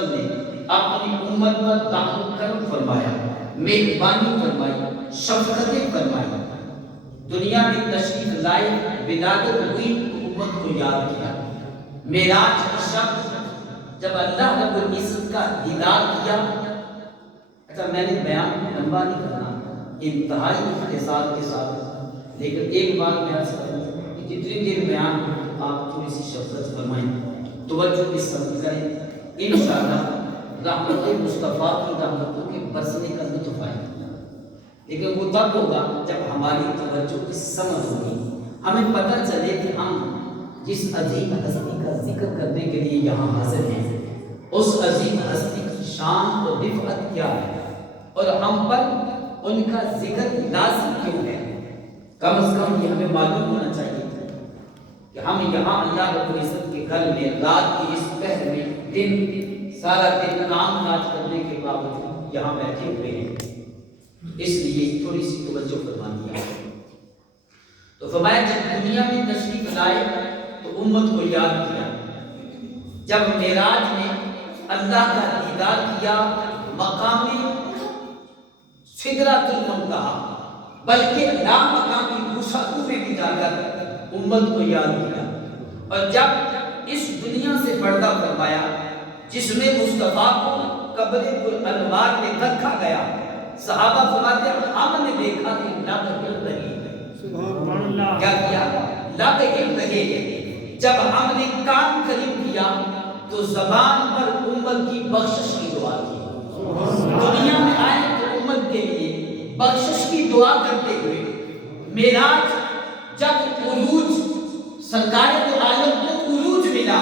وسلم نے اپنی امت پر رحم کرم فرمایا، مہربانی فرمائی، شفقتیں فرمائی، دنیا میں تشریف لائے، ولادت ہوئی تو امت کو یاد کیا۔ معراج کی شب جب اللہ رب العزت کا دیدار کیا، اچھا میں نے بیان لمبا نہیں کرنا، انتہائی اختصار کے ساتھ، لیکن ایک بات میں عرض کروں کہ جتنی دیر بیان آپ تھوڑی سی شفقت فرمائیں، توجہ کی سمجھ کریں، انشاءاللہ رحمت مصطفیٰ کی رحمتوں کے برسنے کا لطف آئے گا، لیکن وہ تب ہوگا جب ہماری توجہ کی سمجھ ہوگی، ہمیں پتہ چلے کہ ہم جس عظیم ہستی کا ذکر کرنے کے لیے یہاں حاضر ہیں، اس عظیم ہستی کی شان اور رفعت کیا ہے، اور ہم پر ان کا ذکر لازم کیوں ہے۔ کم از کم یہ ہمیں معلوم ہونا چاہیے کہ ہم یہاں اللہ رب العزت کے گھر میں رات کی اس پہر میں دن سارا دن کام کاج کرنے کے باوجود یہاں بیٹھے ہوئے ہیں، اس لیے تھوڑی سی توجہ فرما دیا۔ تو فرمایا جب دنیا میں تشریف لائے تو امت کو یاد کیا، جب معراج میں اللہ کا دیدار کیا، مقام سدرۃ المنتہا بلکہ لا مقامی گوشادوں میں بھی جا کر امت کو یاد کیا، اور جب اس دنیا سے پردہ فرمایا جس میں مصطفیٰ کو قبر الانوار میں رکھا گیا، صحابہ فرماتے ہیں ہم نے دیکھا کہ لب ہل رہی ہے، کیا کیا؟ لب ہل رہے ہیں۔ جب ہم نے کام قریب کیا تو زبان پر امت کی بخشش کی دعا کی، دنیا میں آئے تو امت کے لیے بخشش کی دعا کرتے ہوئے معراج جب عروج سرکار دو عالم کو عروج ملا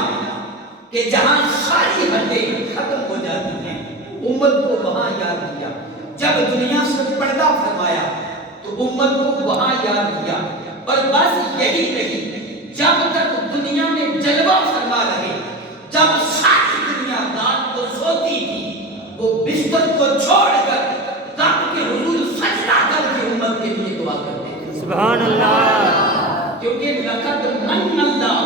کہ جہاں ساری حدیں ختم ہو جاتی ہیں، امت کو وہاں یاد کیا، جب دنیا سے پردہ فرمایا تو امت کو وہاں یاد کیا، اور بس یہی نہیں، جب تک دنیا میں جلوہ فرما رہے، جب ساری دنیا رات کو سوتی تھی، وہ بستر کو چھوڑ کر رب کے حضور سجدہ کر کے امت کے لیے دعا کرتے ہیں۔ سبحان اللہ، کیونکہ لقد من اللہ،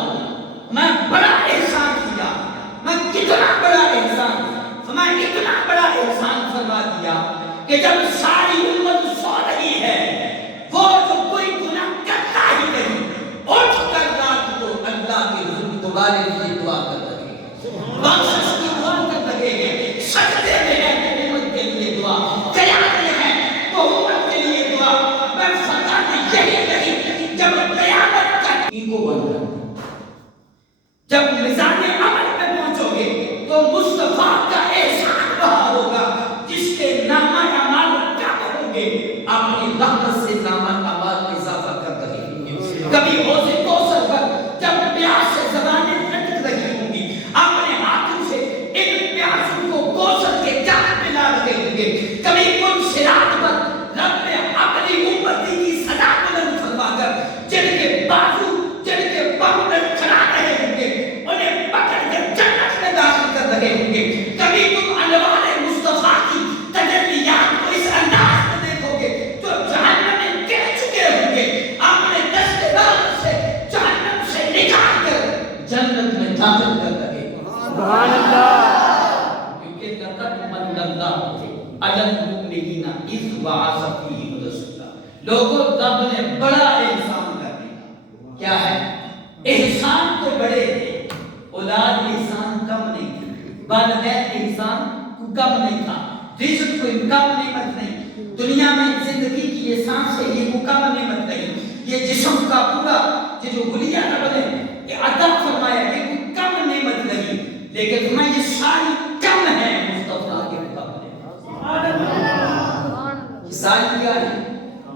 میں بڑا احسان کیا، میں کتنا بڑا احسان، میں اتنا بڑا احسان فرما دیا کہ جب ساری امت سو رہی ہے، وہ جو کوئی گناہ کرتا ہی نہیں، اٹھ کر رات کو اللہ کے حضور تمہارے لیے دعا کر رہے ہیں، بخشش کی دعا کر رہے ہیں، سجدے میں ہے تو امت کے لیے دعا، قیام میں ہے تو امت کے لیے دعا۔ میں فقط یہی نہیں، جب قیامت کا ایگو بن کر جب میزان عمل پہ پہنچو گے تو مصطفیٰ کا احسان وہاں ہوگا جس کے نامہ اعمال کیا ہوں گے، اپنی رحمت سے نامہ اعمال میں اضافہ کر رہے ہوں گے۔ کبھی حوض کوثر پر جب پیاس سے زبانیں لٹک رہی ہوں گی، اپنے ہاتھوں سے ان پیاسوں کو کوثر کے جام پلا رہے ہوں گے۔ کبھی پل صراط پر رب نے اپنی امتی کی صدا بلند فرما کر جن کے بازو جن کے پاؤں میں کھڑا رہے ہوں گے، انہیں پکڑ کر جنت میں داخل کر رہے ہوں گے۔ کبھی تم انوار مصطفیٰ کی تجلیات کو اس انداز میں دیکھو گے جو جہنم میں گر چکے ہوں گے، اپنے دست دار سے جہنم سے نکال کر جنت میں داخل کر رہے ہوں۔ سبحان اللہ، کیونکہ لقد من اللہ علی المؤمنین اذ بعث فیہم رسولا، لوگوں رب نے بڑا احسان کر دیا۔ کیا ہے؟ احسان تو بڑے تھے، اولاد احسان کم نہیں تھی، والدین احسان کو کم نہیں تھا، رزق کوئی کم نعمت نہیں، دنیا میں زندگی کی یہ سانس ہے یہ کوئی کم نعمت نہیں، یہ جسم کا پورا یہ جو حلیہ رب نے یہ عطا فرمایا یہ کوئی کم نعمت نہیں، لیکن تمہیں یہ ساری کم ہے مصطفیٰ کے مقابلے میں۔ یہ ساری کیا ہے؟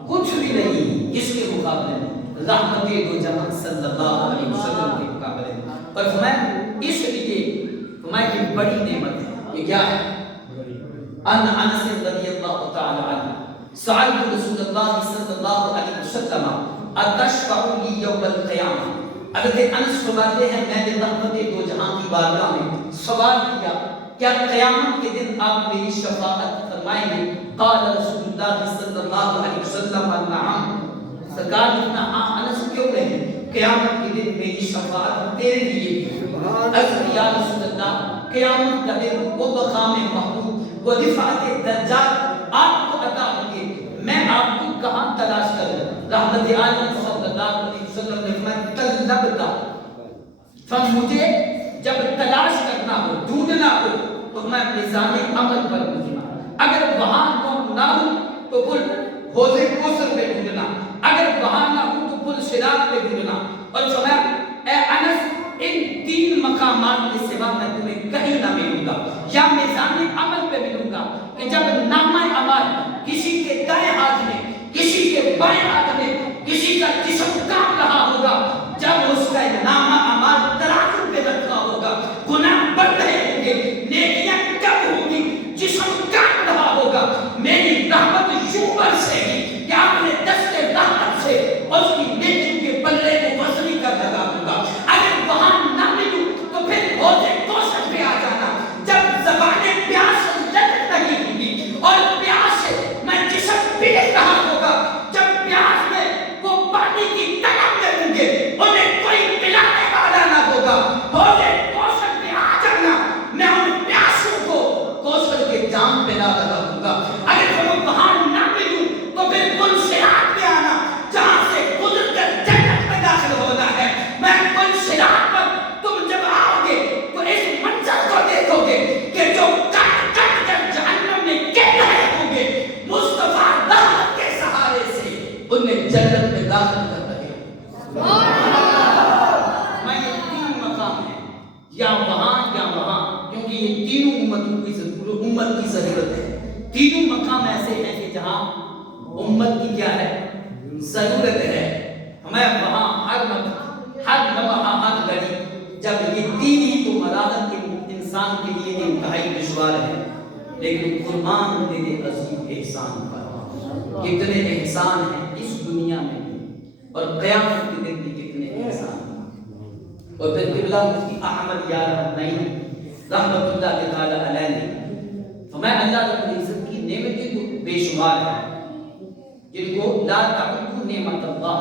کچھ بھی نہیں اس کے مقابلے میں، رحمت دو جہاں صلی اللہ علیہ وسلم کے مقابلے میں۔ اور فرمایا اس لیے فرمایا یہ بڑی نعمت ہے۔ یہ کیا ہے؟ ان انس رضی اللہ تعالی عنہ سألت رسول اللہ صلی اللہ علیہ وسلم اتشفع لی یوم القیامہ، حضرت انس فرماتے ہیں میں نے رحمت دو جہاں کی بارگاہ میں سوال کیا کیا قیامت کے دن آپ میری شفاعت فرمائیں گے؟ قال رسول اللہ صلی اللہ علیہ وسلم نعم، سرکار نے کہا ہاں انس کیوں نہیں، قیامت کے دن میری شفاعت تیرے لیے بھی۔ یا رسول اللہ قیامت کا دن وہ مقام محبوب وہ رفعت درجات آپ کو عطا ہوں گے. میں آپ کو کہاں تلاش کروں؟ رحمت عالم صلی اللہ علیہ وسلم نے فرمایا طلبتا، مجھے جب تلاش کرنا ہو ڈھونڈنا ہو تو میں میزان عمل پر ڈھونڈنا، اگر وہاں نہ ہو تو پل حوض کوثر پہ ڈھونڈنا، اگر وہاں نہ ہو تو پل صراط پہ ڈھونڈنا. اور فرمایا اے انس ان تین مقامات کے سوا میں تمہیں کہیں نہ ملوں گا. یا میزان عمل پہ ملوں گا کہ جب نامہ اعمال کسی کے دائیں ہاتھ میں، کسی کے بائیں ہاتھ میں، کسی کا جسم کام رہا ہوگا، جب اس کا نامہ اعمال ترازو پہ رکھا ہوگا، گناہ بڑھ رہے ہوں گے، نیکیاں کم ہوں گی، جسم کام رہا ہوگا، میری رحمت یوں برسے گی کہ آپ نے دست رحمت سے اس کی نیکی کے پلے کو وزنی کر لگا دوں گا. اگر وہاں نہ ملوں تو پھر حوض کوثر پہ آ جانا. جب زبانیں پیاس لگ رہی ہوں گی اور پیاس سے میں جسم پیٹ رہا ہوگا، جب پیاس میں وہ پانی کی طلب میں ہوں گے، انہیں کوئی پلانے والا نہ ہوگا. حوض کوثر پہ آ جانا، میں ان پیاسوں کو کوثر کے جام پہ نہ لگا دوں گا. اگر وہ وہاں نہ ملوں تو پھر پل صراط پہ آنا، جہاں سے گزر کر جنت میں داخل ہونا ہے. میں پل صراط پر تم جب آؤ گے تو اس منظر کو دیکھو گے کہ جو کٹ کٹ کر جہنم میں گر رہے ہوں گے، مصطفیٰ رحمت کے سہارے سے انہیں جنت میں داخل کر رہے ہوں. میں یہ تین مقام ہیں، یا وہاں، کیونکہ یہ تینوں امتوں کی امت کی ضرورت ہے. تینوں مقام ایسے ہیں کہ جہاں امت کی کیا ہے؟ ضرورت ہے. ہمیں وہاں ہر لمحہ ہر گھڑی جب یہ تین ہی تو مراحل انسان کے لیے انتہائی دشوار ہے، لیکن قربان تیرے عظیم احسان پر کتنے احسان ہیں اس دنیا میں اور قیامت کے دن بھی کتنے احسان ہیں. اور پھر قبلہ مفتی احمد یار حنین رحمت اللہ تعالی علیہ نے فرمایا اللہ رب العزت کی نعمتیں تو بے شمار ہیں جن کو لا تعدوا نعمت اللہ.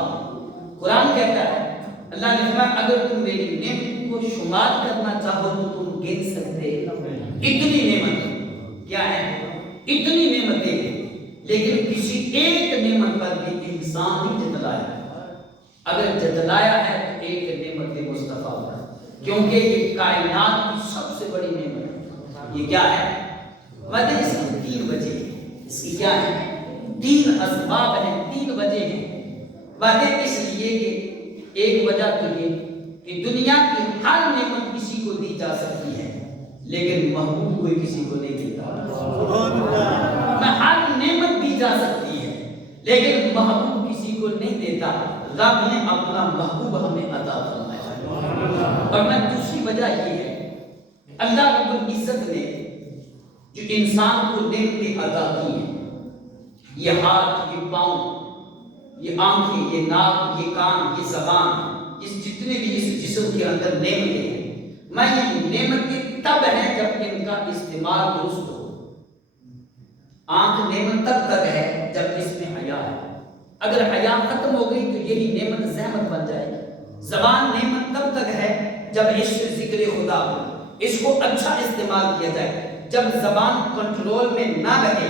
قرآن کہتا ہے اللہ نے فرمایا اگر تم میری نعمت کو شمار کرنا چاہو تو تم گن سکتے. اتنی نعمت کیا ہے؟ اتنی نعمتیں ہیں، لیکن کسی ایک نعمت پر بھی انسان ہی جتلایا ہے. اگر جتلایا ہے تو ایک نعمت مصطفیٰ پر، کیونکہ یہ کائنات کی سب سے بڑی نعمت ہے. یہ کیا ہے؟ وجہ اس کی تین وجہ ہیں. اس کی کیا ہے؟ تین اسباب ہیں، تین وجہ ہیں. وجہ اس لیے کہ ایک وجہ تو یہ کہ دنیا کی ہر نعمت کسی کو دی جا سکتی ہے، لیکن محبوب کوئی کسی کو نہیں دیتا. میں ہر نعمت دی جا سکتی ہے لیکن محبوب کسی کو نہیں دیتا. رب نے اپنا محبوب ہمیں عطا فرمایا. اور میں دوسری وجہ یہ ہے اللہ رب العزت نے جو انسان کو نعمتیں عطا کی ہیں، یہ ہاتھ، یہ پاؤں، یہ آنکھیں، یہ ناک، یہ کان، یہ زبان، جتنے بھی اس جسم کے اندر نعمتیں ہیں، میں یہ نعمتیں تب ہیں جب ان کا استعمال درست ہو. آنکھ نعمت تب ہے جب اس میں حیا ہے. اگر حیا ختم ہو گئی تو یہی نعمت زحمت بن جائے گی. زبان نعمت تب تک ہے جب اس سے ذکر خدا ہو، اس کو اچھا استعمال کیا جائے. جب زبان کنٹرول میں نہ رہے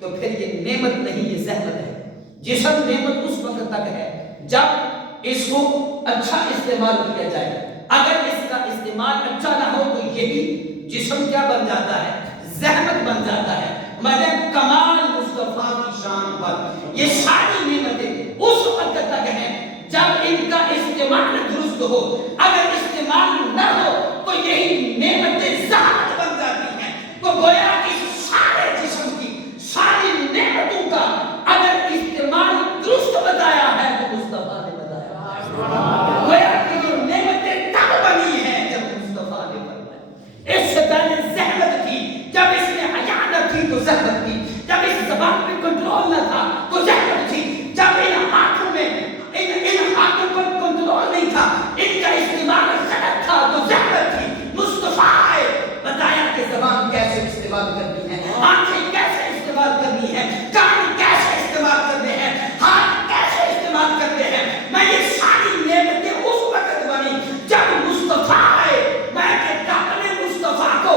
تو پھر یہ نعمت نہیں، یہ زحمت ہے. جسم نعمت اس وقت تک ہے جب اس کو اچھا استعمال کیا جائے. اگر اس کا استعمال اچھا نہ ہو تو یہی جسم کیا بن جاتا ہے؟ زحمت بن جاتا ہے. مگر کمال مصطفیٰ کی شان پر یہ ساری نعمتیں اس وقت تک ہیں جب ان کا استعمال درست ہو. اگر استعمال نہ ہو تو یہی نعمتیں زحمت بن جاتی ہیں. تو گویا کہ سارے جسم کی ساری نعمتوں کا اگر استعمال درست بتایا ہے تو مصطفیٰ نے بتایا. گویا کہ یہ نعمتیں تب بنی ہیں جب مصطفیٰ نے بتایا. اس سے پہلے زحمت تھی، جب اس میں حیا نہ تھی تو زحمت تھی. جب اس زبان پہ کنٹرول نہ تھا تو زحمت تھی. جب ان ہاتھوں میں ان ہاتھوں پر کنٹرول نہیں تھا، ان کا استعمال غلط تھا تو زحمت تھی. مصطفیٰ آئے، بتایا کہ زبان کیسے استعمال کرنی ہے، آنکھیں کیسے استعمال کرنی ہے، کان کیسے استعمال کرنے ہیں، ہاتھ کیسے استعمال کرتے ہیں. میں یہ ساری نعمتیں اس وقت بنی جب مصطفیٰ آئے. میں کہ اپنے مصطفیٰ کو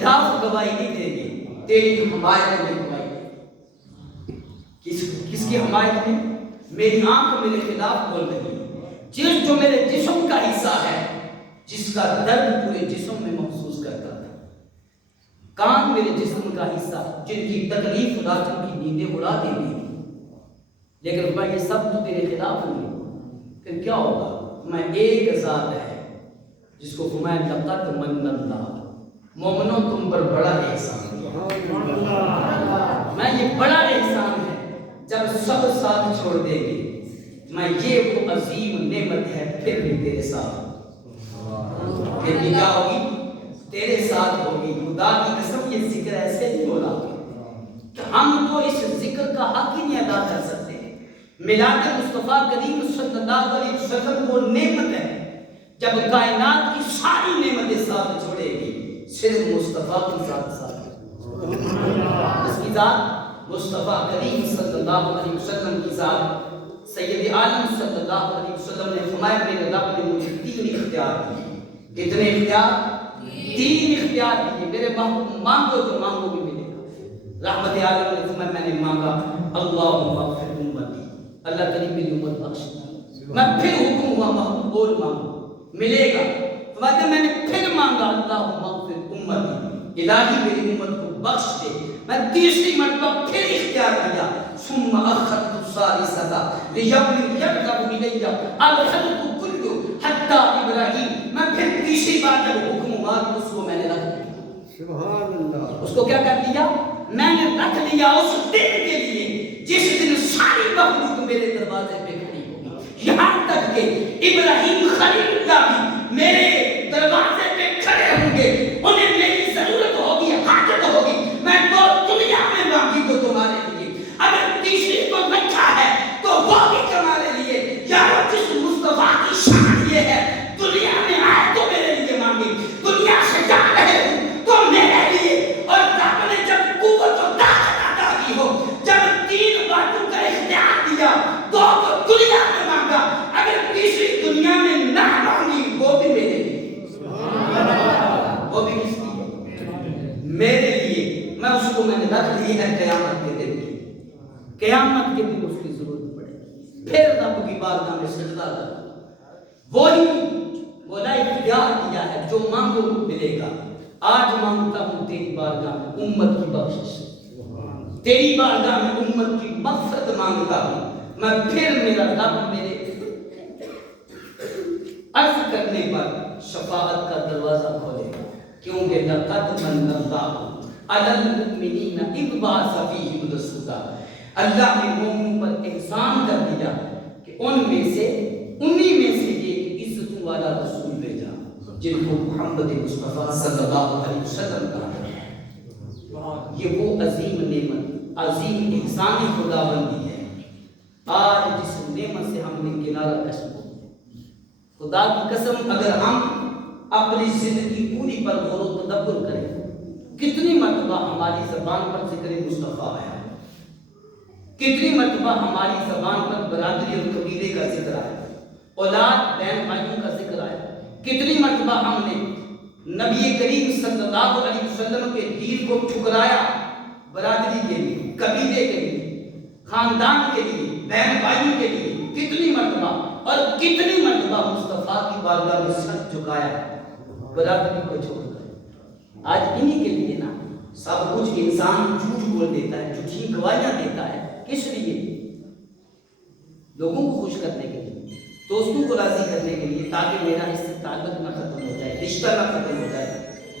خلاف گواہی نہیں دیں گے، تیری حمایت میں گواہی دیں گے۔ کس کی حمایت میں؟ میری آنکھ میرے خلاف بول رہی ہے، جو میرے جسم کا حصہ ہے، جس کا درد پورے جسم میں محسوس کرتا تھا، کان میرے جسم کا حصہ جن کی تکلیف راتوں کی نیندیں اڑا دیں گے، لیکن میں یہ سب تو تیرے خلاف ہوں گے، پھر کیا ہوگا؟ میں ایک ذات ہے جس کو فرمایا لقد من اللہ، مومنوں تم پر بڑا احسان ہے، میں یہ بڑا احسان ہے جب سب ساتھ چھوڑ دیں گے، میں یہ وہ عظیم نعمت ہے پھر بھی تیرے ساتھ، پھر بھی کیا ہوگی؟ تیرے ساتھ ہوگی۔ خدا کی قسم یہ ذکر ایسے نہیں ہو رہا کہ ہم تو اس ذکر کا حق ہی نہیں ادا کر سکتے۔ میلاد مصطفیٰ کریم صلی اللہ علیہ وسلم کو نعمت ہے، جب کائنات کی ساری نعمتیں ساتھ چھوڑے گی، صرف مصطفیٰ کی ساتھ اس کی ذات مصطفیٰ کریم صلی اللہ علیہ وسلم کی ذات، سید عالم صلی اللہ علیہ وسلم نے فرمایا میرے رب نے مجھے 3 اختیار دیے۔ کتنے اختیار؟ 3 اختیار دیے۔ میرے محبوب مانگو تو مانگو بھی ملے گا۔ رحمت عالم نے فرمایا میں نے مانگا اللہم اغفر امتی، اللہ کریم میری امت بخش۔ میں پھر حکم ہوا محبوب بول مانگو ملے گا۔ فرمایا میں نے پھر مانگا اللہم اغفر امتی، الہی میری امت کو بخش دے۔ میں تیسری مرتبہ پھر اختیار دیا، ثم اخذت الثالثہ لیوم یرغب الی الخلق کلہ حتی ابراہیم، میں پھر تیسری بار جب حکم ہوا تو اس کو میں نے رکھ دیا۔ سبحان اللہ، اس کو کیا کر دیا؟ میں نے رکھ لیا اس دن کے لیے جس دن ساری مخلوق میرے دروازے پہ کھڑی ہوگی، یہاں تک کہ ابراہیم خلیل اللہ بھی میرے دروازے پہ کھڑے ہوں گے، انہیں میری ضرورت ہوگی، حاجت ہوگی، میں تو دنیا میں مانگی تو تمہارے لیے، اگر تیسری کو رکھا ہے تو وہ بھی تمہارے لیے۔ یارو جس مصطفیٰ کی شان یہ ہے، دنیا میں آئے تو میرے لیے مانگی، دنیا سے جا رہے ہوں تو میرے لیے، اور رب نے جب قوت و طاقت عطا کی ہو، جب 3 باتوں کا اختیار دیا تو دنیا میں مانگا، اگر تیسری دنیا میں نہ مانگی وہ بھی میرے لیے، وہ بھی کس لیے؟ میرے لیے۔ میں اس کو میں نے رکھ لی ہے قیامت کے دن کی، قیامت کے دن اس کی ضرورت پڑے گی، پھر رب کی بارگاہ میں سجدہ کر، وہی بولا اختیار دیا ہے جو مانگو ملے گا۔ آج مانگتا ہوں تیری بارگاہ میں امت کی بخشش، تیری بارگاہ میں امت کی مغفرت مانگتا ہوں میں، پھر میرا رب میرے عرض کرنے پر شفاعت کا دروازہ کھولے گا، کیونکہ لقد من اللہ علی المؤمنین اذ بعث فیہم رسولا، اللہ نے مومنوں پر احسان کر دیا کہ انہی میں سے یہ عزت والا رسول بھیجا جن کو محمد مصطفیٰ صلی اللہ علیہ وسلم کہا ہے۔ یہ وہ عظیم نعمت، عظیم احسان خدا بندی ہے۔ آج جس نعمت سے ہم نے کنارہ کش ہو، خدا کی قسم اگر ہم اپنی زندگی پوری پر غور و تدبر کریں، کتنی مرتبہ ہماری زبان پر ذکر مصطفیٰ آیا، کتنی مرتبہ ہماری زبان پر برادری اور قبیلے کا ذکر آیا، اولاد بہن بھائیوں کا ذکر آیا، کتنی مرتبہ ہم نے نبی کریم صلی اللہ علیہ وسلم کے دین کو ٹھکرایا، برادری کے لیے، قبیلے کے لیے، خاندان کے لیے، بہن بھائیوں کے لیے، کتنی مرتبہ اور کتنی مرتبہ مصطفیٰ کی بارگاہ میں سر جھکایا برادری کو چھوڑ کر۔ آج انہی کے لیے نا سب کچھ انسان جھوٹ بول دیتا ہے، جھوٹی گواہیاں دیتا ہے، کس لیے؟ لوگوں کو خوش کرنے کے لیے، دوستوں کو راضی کرنے کے لیے، تاکہ میرا اس سے تعلق نہ ختم ہو جائے، رشتہ نہ ختم ہو جائے۔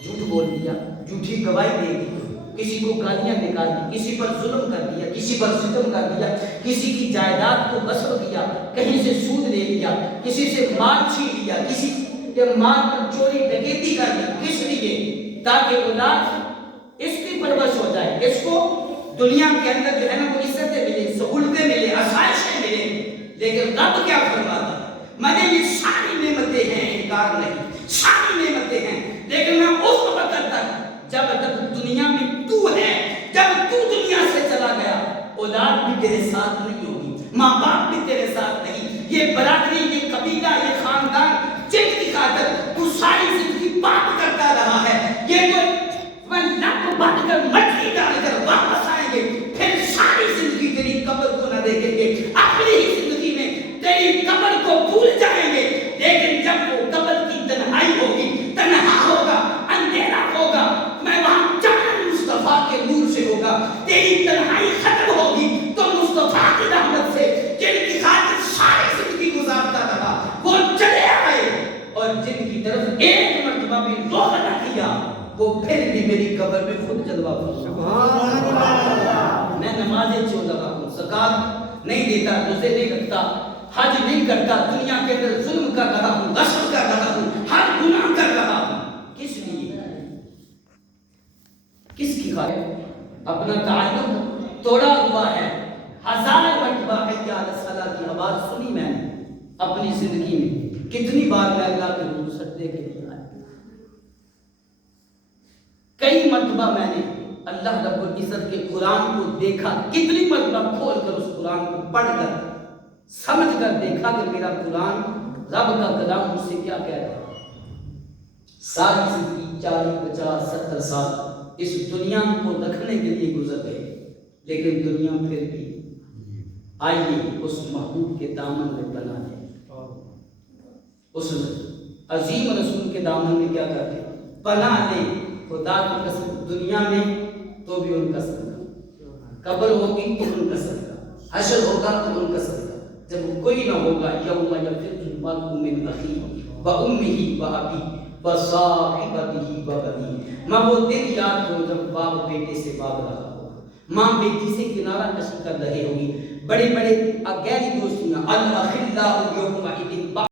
جھوٹ بول دیا، جھوٹی گواہی دے دی، کسی کو گالیاں نکال دی، کسی پر ظلم کر دیا، کسی پر ستم کر دیا، کسی کی جائیداد کو غصب کیا، کہیں سے سود لے لیا، کسی سے مال چھین لیا، کسی کے مال پر چوری ڈکیتی کر دی، کس لیے؟ تاکہ اولاد اس کی پرورش ہو جائے، اس کو دنیا کے اندر جو ہے نا وہ عزتیں ملے، سہولتیں ملے، آسائشیں ملے۔ لیکن رب کیا فرماتا ہے؟ میں نے یہ ساری نعمتیں ہیں، انکار نہیں، ساری نعمتیں ہیں، لیکن میں اس وقت تک جب تک دنیا میں تو ہے، جب تو دنیا سے چلا گیا، اولاد بھی تیرے ساتھ نہیں ہوگی، ماں باپ بھی تیرے ساتھ نہیں، یہ برادری، یہ قبیلہ، یہ خاندان جن کی خاطر تو ساری زندگی پاپ کرتا رہا ہے، یہ تو کر مٹی ڈال کر واپس آئیں گے، پھر ساری زندگی تیری قبر کو نہ دیکھیں گے، اپنی ہی زندگی میں تیری قبر کو بھول جائیں گے، لیکن جب وہ قبر کی تنہائی ہوگی، تنہا ہوگا، اندھیرا ہوگا، میں وہاں چمن مصطفیٰ کے نور سے ہوگا، تیری تنہائی ختم ہوگی تو مصطفیٰ کی رحمت سے جن کی خاطر ساری زندگی گزارتا رہا وہ چلے آئے، اور جن کی طرف ایک مرتبہ بھی رخ نہ کیا وہ پھر بھی میری قبر میں خود جلوہ فرما۔ میں نمازیں چھوڑ رہا ہوں، زکات نہیں دیتا، روزے نہیں رکھتا، حج نہیں کرتا، دنیا کے اندر ظلم کر رہا ہوں، غصب کر رہا ہوں، ہر گناہ کر رہا ہوں، کس لیے؟ کس کی خاطر؟ اپنا تعلق توڑا ہوا ہے۔ ہزار مرتبہ حی علی الصلاۃ کی آواز سنی میں نے اپنی زندگی میں، کتنی بار میں اللہ کے حضور سجدے کے لیے آیا، کئی مرتبہ میں نے اللہ رب العزت کے قرآن کو دیکھا، کتنی مرتبہ کھول کر اس قرآن کو پڑھ کر سمجھ کر دیکھا کہ میرا قرآن رب کا کلام مجھ سے کیا کہہ رہا ہے۔ ساری زندگی 40 50 70 سال اس دنیا کو رکھنے کے لیے گزر گئے، لیکن دنیا پھر بھی آئیے اس محبوب کے دامن میں بنا لیں، اس عظیم رسول کے دامن میں کیا کرتے بنا لیں۔ خدا کی قسم دنیا میں تو بھی ان کا صدقہ، قبر ہوگی تو ان کا صدقہ، حشر ہوگا تو ان کا صدقہ، جب کوئی نہ ہوگا یوم یفر المرء من اخیہ وامہ وابیہ وصاحبتہ وبنیہ، میں وہ دن یاد کروں جب باپ بیٹے سے بھاگ رہا ہوگا، ماں بیٹی سے کنارہ کشی کر رہے ہوگی، بڑے بڑے گہری دوستیاں، الاخلاء یومئذ